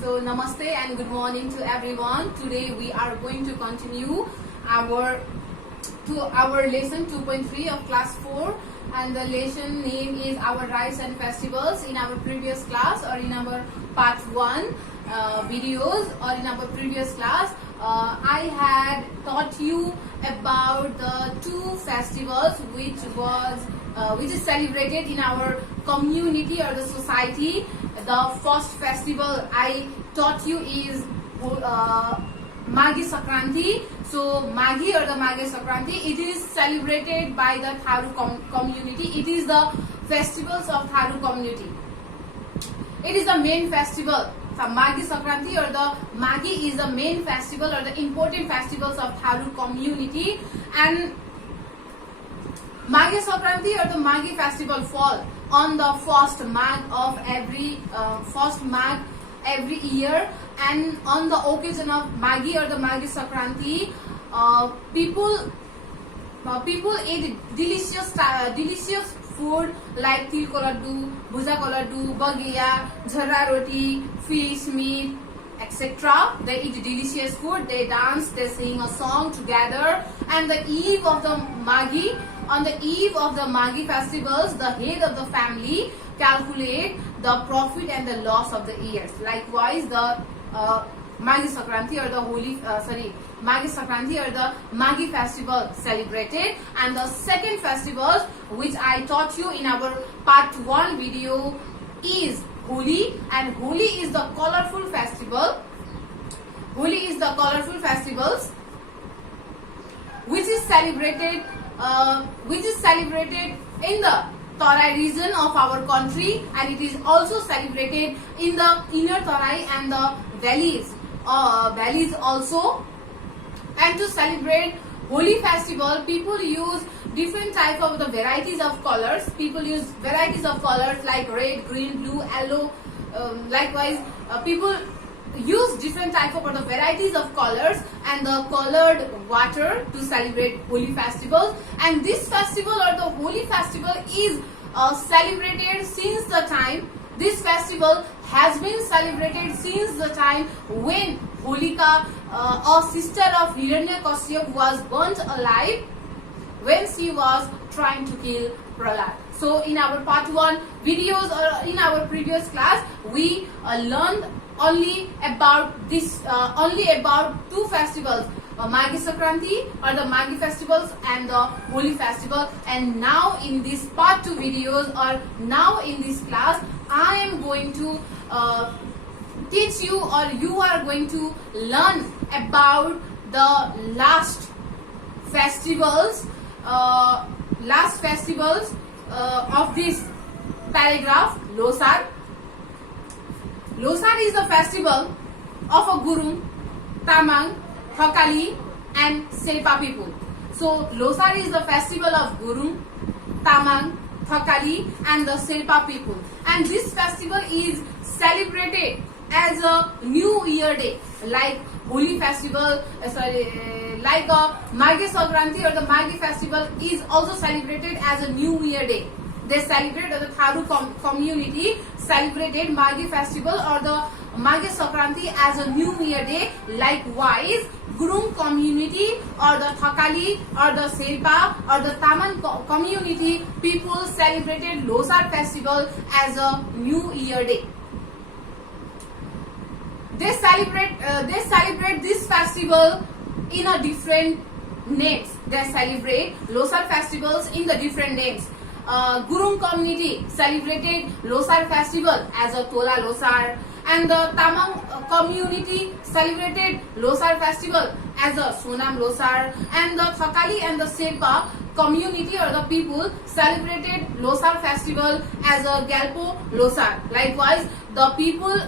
So namaste and good morning to everyone. Today we are going to continue our lesson 2.3 of class 4, and the lesson name is our rites and festivals. In our previous class, or in our part 1 videos, or in our previous class, I had taught you about the two festivals which is celebrated in our community or the society. The first festival I taught you is Maghi Sankranti. So Maghi or the Maghi Sankranti, it is celebrated by the Tharu community. It is the festivals of Tharu community. It is the main festival. The Maghi Sankranti or the Maghi is the main festival or the important festivals of Tharu community. And Maghi Sankranti or the Maghi festival fall on the first Mag of every year, and on the occasion of Maghi or the Maghi Sankranti, people eat delicious food like til ko laddu, bhuja ko laddu, bagiya, jharra roti, fish meat, etc. They eat delicious food, they dance, they sing a song together. And the eve of the Maghi, on the eve of the Maghi festivals, the head of the family calculate the profit and the loss of the years. Likewise, the Maghi Sankranti or the Maghi Sankranti or the Maghi festival celebrated. And the second festival which I taught you in our part 1 video is Holi, and Holi is the colorful festival. Holi is the colorful festivals which is celebrated in the Tarai region of our country, and it is also celebrated in the inner Tarai and the valleys also. And to celebrate Holi festival, people use different type of the varieties of colors. People use varieties of colors like red, green, blue, yellow. Likewise, people use different type of the varieties of colors and the colored water to celebrate Holi festivals. And this festival or the Holi festival is celebrated since the time. This festival has been celebrated since the time when Holika, a sister of Hiranyakashyap, was burnt alive when she was trying to kill Prahlad. So in our part 1 videos or in our previous class, we learned only about two festivals, Maghi Sankranti or the Maghi festivals and the Holi festival. And now in this part 2 videos, or now in this class, I am going to teach you, or you are going to learn about the last festivals of this paragraph, Losar. Losar is the festival of a Gurung, Tamang, Thakali and Sherpa people. So Losar is the festival of Gurung, Tamang, Thakali and the Sherpa people. And this festival is celebrated as a New Year Day, like Holi festival, like a Maghi Sankranti or the Maghi festival is also celebrated as a New Year Day. They celebrate, or the Tharu community celebrated Maghi festival or the Maghi Sankranti as a New Year Day. Likewise, Gurung community or the Thakali or the Sherpa or the Taman community people celebrated Losar festival as a New Year Day. They celebrate this festival in a different names. They celebrate Losar festivals in the different names. Gurung community celebrated Losar festival as a Tola Losar, and the Tamang community celebrated Losar festival as a Sonam Losar, and the Thakali and the Sherpa community or the people celebrated Losar festival as a Galpo Losar. Likewise, the people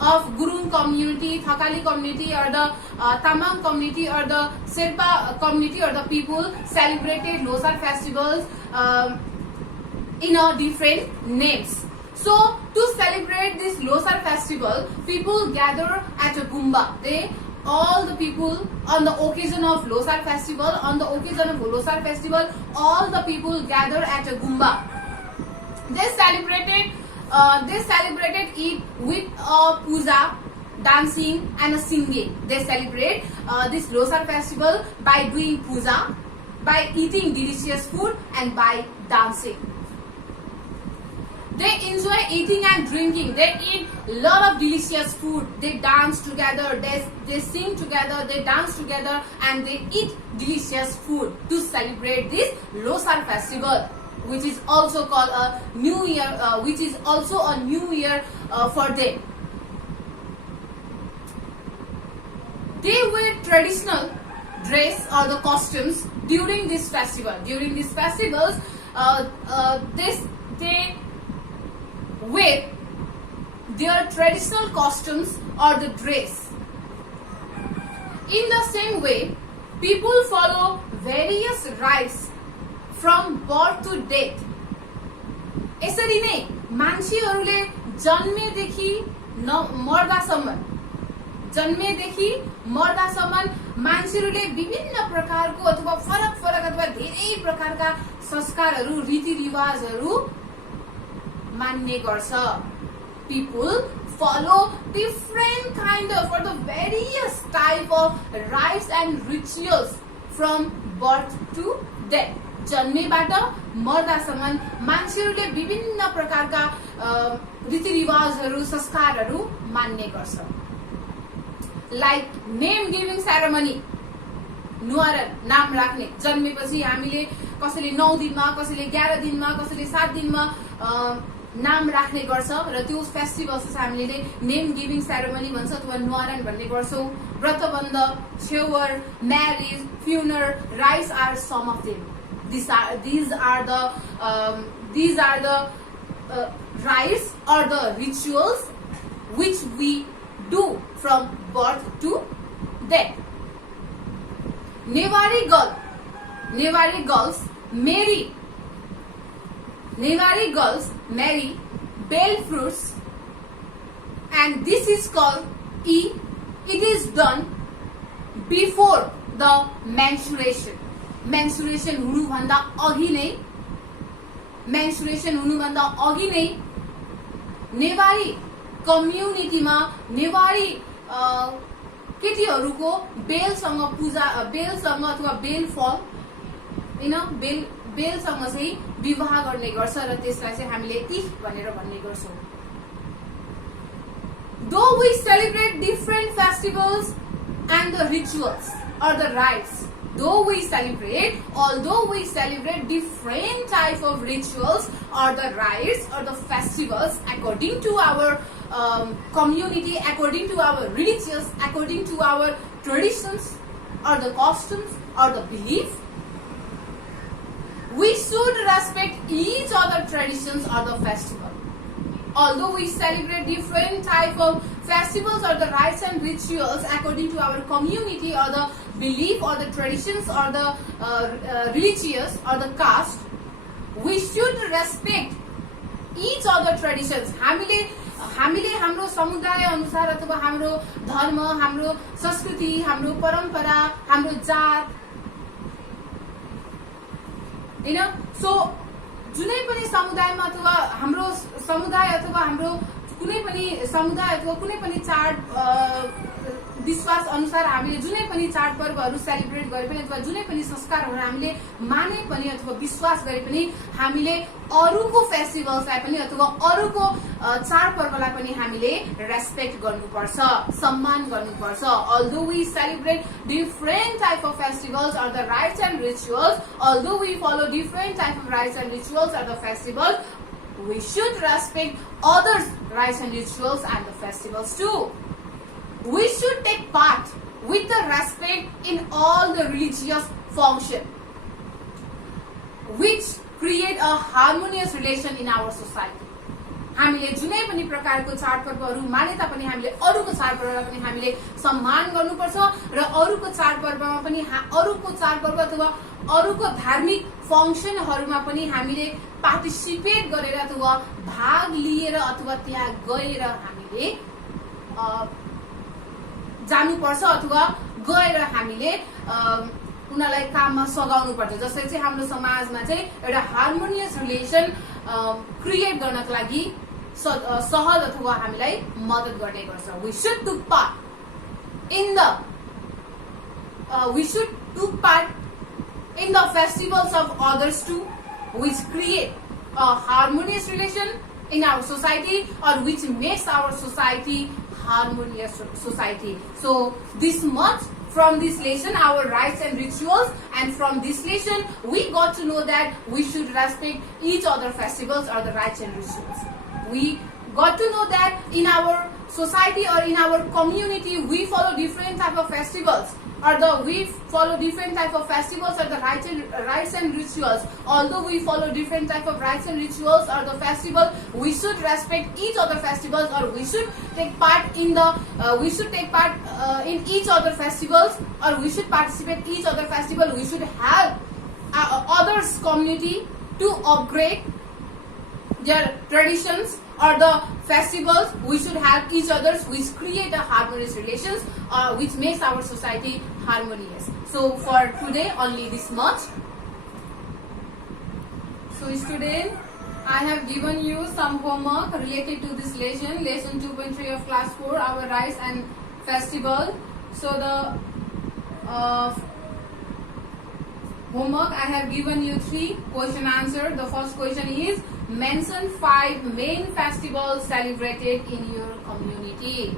of Gurung community, Thakali community or the Tamang community or the Sherpa community or the people celebrated Losar festivals in a different names. So to celebrate this Losar festival, people gather at a Gumba. All the people on the occasion of Losar festival, all the people gather at a Gumba. They celebrated they celebrated it with a puja, dancing and a singing. They celebrate this Losar festival by doing puja, by eating delicious food and by dancing. They enjoy eating and drinking. They eat a lot of delicious food. They dance together. They sing together. They dance together, and they eat delicious food to celebrate this Losar festival, which is also called a New Year. Which is also a New Year for them. They wear traditional dress or the costumes during this festival. During these festivals, they wear their traditional costumes or the dress. In the same way, people follow various rites from birth to death. यसरी नै मान्छेहरूले जन्मेदेखि मर्दासम्म मान्छेहरूले विभिन्न प्रकारको अथवा फरक अथवा धेरै प्रकारका संस्कारहरू रीतिरिवाजहरू मान्ने गर्छ. People follow different kind of or the various type of rites and rituals from birth to death. जन्मेबाट मर्दासम्म मान्छेहरूले विभिन्न प्रकारका रीतिरिवाजहरू संस्कारहरू मान्ने गर्छ. लाइक नेम गिभिङ सेरेमनी, नुहारन नाम राख्ने. जन्मेपछि हामीले कसैले 9 दिनमा, कसैले 11 दिनमा, कसैले 7 दिनमा नाम राख्ने गर्छ र त्यो फेस्टिभल चाहिँ हामीले नेम गिभिङ सेरेमनी भन्छ अथवा नुहारन भन्ने गर्छौं. Bratabandha, Chhewar, marriage, funeral rites are some of them. These are the rites or the rituals which we do from birth to death. Newari girls marry bell fruits, and this is called it is done before the menstruation. Mensuration हुनुभन्दा अघि नै नेवारी कम्युनिटीमा नेवारी केटीहरूको बेलसँग अथवा bell फल बेलसँग चाहिँ विवाह गर्ने गर्छ र त्यसलाई चाहिँ हामीले इफ भनेर भन्ने गर्छौं. Though we celebrate different festivals and the rituals or the rites, although we celebrate different type of rituals or the rites or the festivals according to our community, according to our religious, according to our traditions or the customs or the belief, we should respect each other traditions or the festival. Although we celebrate different type of festivals or the rites and rituals according to our community or the belief or the traditions or the religious or the caste, we should respect each other traditions. हामीले हाम्रो समुदाय अनुसार अथवा हाम्रो धर्म, हाम्रो संस्कृति, हाम्रो परम्परा, हाम्रो जात, सो जुनै पनि समुदायमा अथवा हाम्रो समुदाय अथवा हाम्रो कुनै पनि समुदाय अथवा कुनै पनि चाड विश्वास अनुसार हामीले जुनै पनि चाडपर्वहरू सेलिब्रेट गरे पनि अथवा जुनै पनि संस्कारहरू हामीले माने पनि अथवा विश्वास गरे पनि हामीले अरूको फेस्टिभल्सलाई पनि अथवा अरूको चाडपर्वलाई पनि हामीले रेस्पेक्ट गर्नुपर्छ, सम्मान गर्नुपर्छ. Although we celebrate different type of festivals or the rites and rituals, although we follow different type of rites and rituals or the festivals, we should respect others' rites and rituals and the festivals too. We should take part with the respect in all the religious function, which create a harmonious relation in our society. हामीले जुनै पनि प्रकारको चाडपर्वहरू माने तापनि हामीले अरूको चाडपर्वलाई पनि हामीले सम्मान गर्नुपर्छ र अरूको चाडपर्वमा पनि अरूको चाडपर्व अथवा अरूको धार्मिक फंक्सनहरूमा पनि हामीले पार्टिसिपेट गरेर अथवा भाग लिएर अथवा त्यहाँ गएर हामीले जानुपर्छ अथवा गएर हामीले उनीहरूलाई काममा सघाउनु पर्छ. जसरी चाहिँ हाम्रो समाजमा चाहिँ एउटा हार्मोनियस रिलेसन क्रिएट गर्नको लागि सहज अथवा हामीलाई मद्दत गर्ने गर्छ. We should take part in the festivals of others too, which create a harmonious relation in our society, or which makes our society harmonious society. So this much from this lesson, our rights and rituals, and from this lesson we got to know that we should respect each other festivals or the rights and rituals. We got to know that in our society or in our community we follow different type of festivals, or we follow different type of festivals or the rights and rituals. Although we follow different type of rights and rituals or the festival, we should respect each other festivals, or we should take part in each other festivals, or we should participate each other festival. We should help others community to upgrade their traditions or the festivals. We should help each other, which create a harmonious relations, which makes our society harmonious. So for today only this much. So student, I have given you some homework related to this lesson 2.3 of class 4, our rights and festival. So the homework, I have given you 3 question answer. The first question is, mention 5 main festivals celebrated in your community.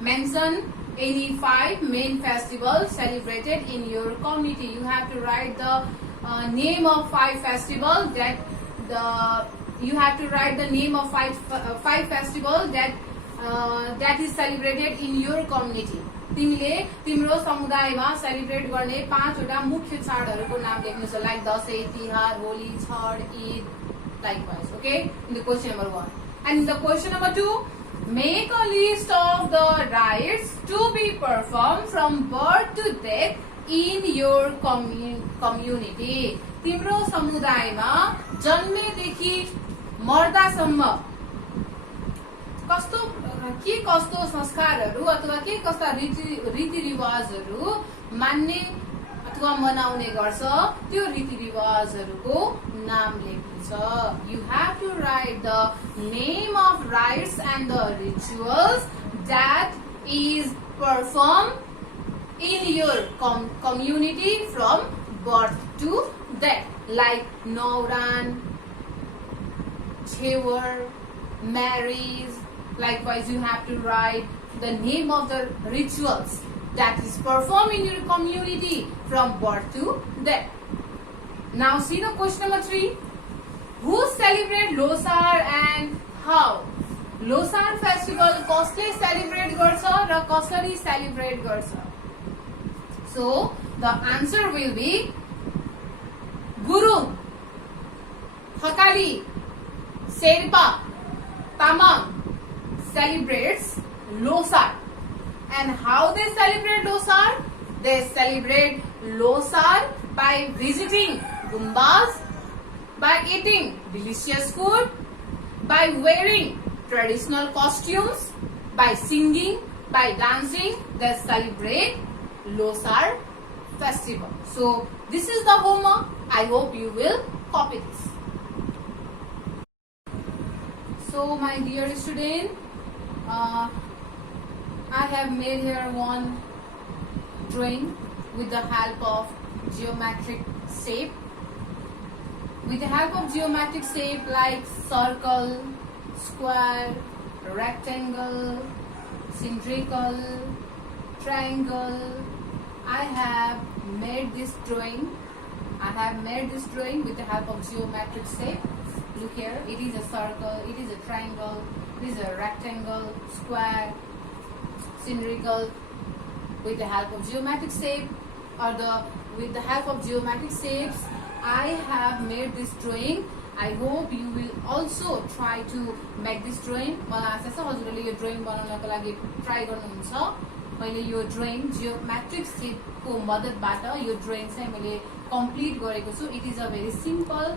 Mention any 5 main festivals celebrated in your community. You have to write the name of 5 festivals that that is celebrated in your community. तिमीले तिम्रो समुदायमा celebrate गर्ने 5 वटा मुख्य चाडहरूको नाम लेख्नु छ, like Dashain, Tihar, Holi, Chhath, Eid, likewise. Okay, in the question number 1. And in the question number 2, make a list of the rites to be performed from birth to death in your community. तिम्रो समुदायमा जन्मेदेखि मर्दासम्म कस्तो संस्कारहरू अथवा के कस्ता रीतिरिवाजहरू मान्ने अथवा मनाउने गर्छ, त्यो रीतिरिवाजहरूको नाम लेख्नु छ. You have to write the name of rites and the rituals that is performed in your community from birth to death, like Nauran, Chewar, marriage. Likewise, you have to write the name of the rituals that is performed in your community from birth to death. Now see the question number 3. Who celebrate Losar and how? Losar festival कसले celebrate गर्छ र कसरी celebrate गर्छ? So the answer will be Gurung, Thakali, Sherpa, Tamang celebrates Losar. And how they celebrate Losar? They celebrate Losar by visiting gumbas, by eating delicious food, by wearing traditional costumes, by singing, by dancing. They celebrate Losar festival. So this is the homework. I hope you will copy this. So my dear student, I have made here one drawing with the help of geometric shape. With the help of geometric shape like circle, square, rectangle, cylindrical, triangle, I have made this drawing. With the help of geometric shape. Look here, it is a circle, it is a triangle, it is a rectangle, square, cylindrical. With the help of geometric shape with the help of geometric shapes, I have made this drawing. I hope you will also try to make this drawing. मलाई आशा छ हजुरले यो drying बनाउनको लागि try गर्नुहुन्छ. मैले यो drying geometric शेपको मद्दतबाट यो drying चाहिँ मैले complete गरेको छु. It is a very simple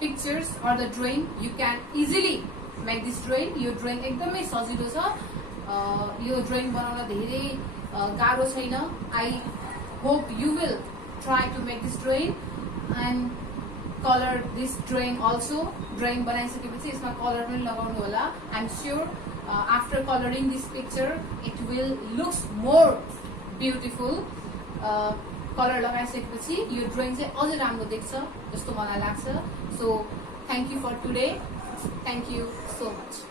pictures or the drawing. You can easily make this drawing. Yo drying एकदमै सजिलो छ. यो ड्राइङ बनाउन धेरै गाह्रो छैन. I hope you will try to make this drawing, and color this drawing also. Drawing बनाइसकेपछि यसमा color पनि लगाउनु होला. I'm sure after coloring this picture it will looks more beautiful. Color लगाइसकेपछि yo drawing चाहिँ अझै राम्रो देख्छ जस्तो मलाई लाग्छ. So thank you for today. Thank you so much.